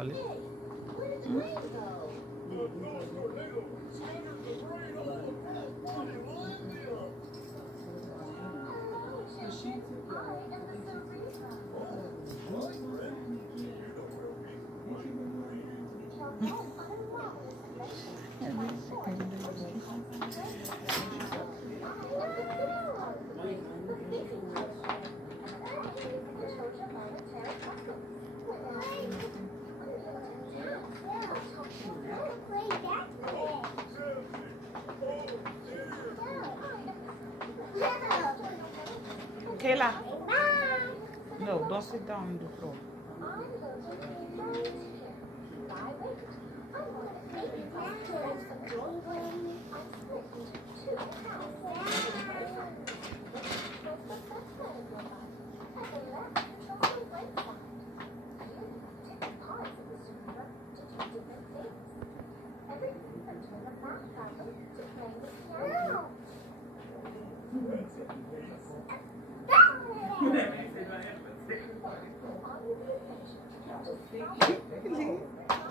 solid. Kayla. No, don't sit down on the floor.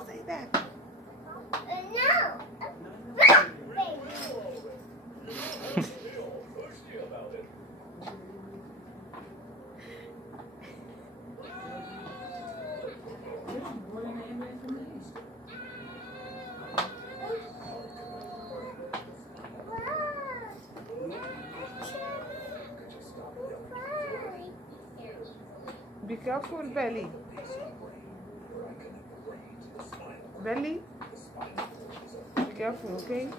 Say that. No. Be careful, Belly. Belly? Be careful, okay?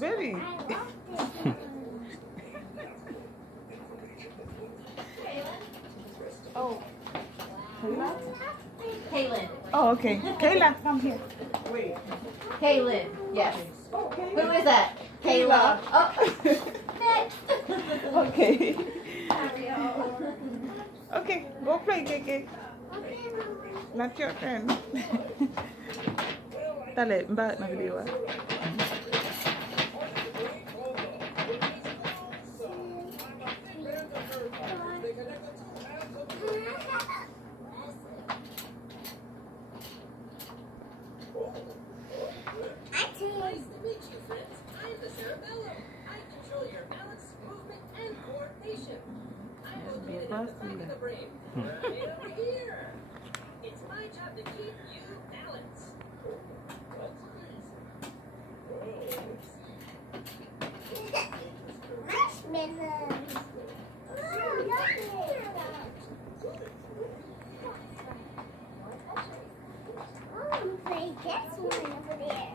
Belly. Oh. Kayla? Kaylin. Oh, okay. Kayla, come here. Wait. Kaylin. Yes. Okay. Who is that? Kayla. Oh. Next. Okay. Okay, go play, KK. Not your turn. Dale, balik na video. Nice to meet you, friends. I'm the cerebellum. I control your balance, movement, and coordination. I'm located at the back of the brain, right over here. It's my job to keep you balanced. Marshmallows. Oh, yummy. Oh, play this one over there.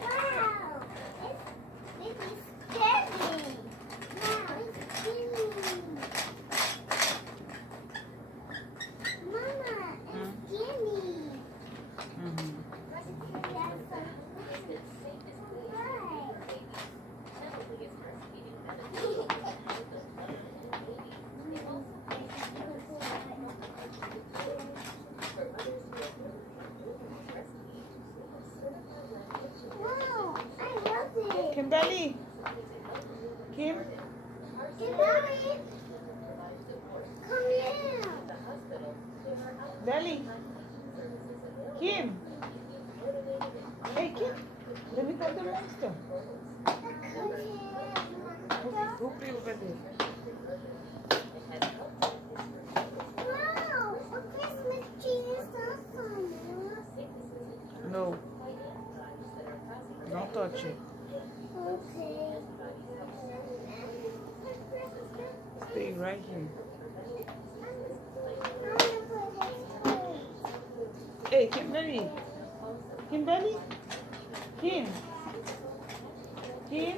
Wow, this is scary. Wow, it's cute. Mama, it's Jimmy. Wow, I love it. Kimberly. Kim. Kimberly, come here. Belly. Kim. Hey, Kim. Let me call the monster. Come here. Go play over there. Wow, a Christmas tree is awesome. No. Don't touch it. Okay. Stay right here. Hey, Kimberly. Kimberly? Kim. Kim?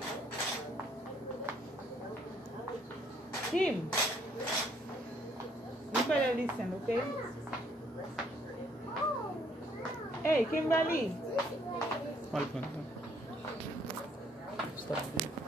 Kim. You better listen, okay? Hey, Kimberly. This way. Stop.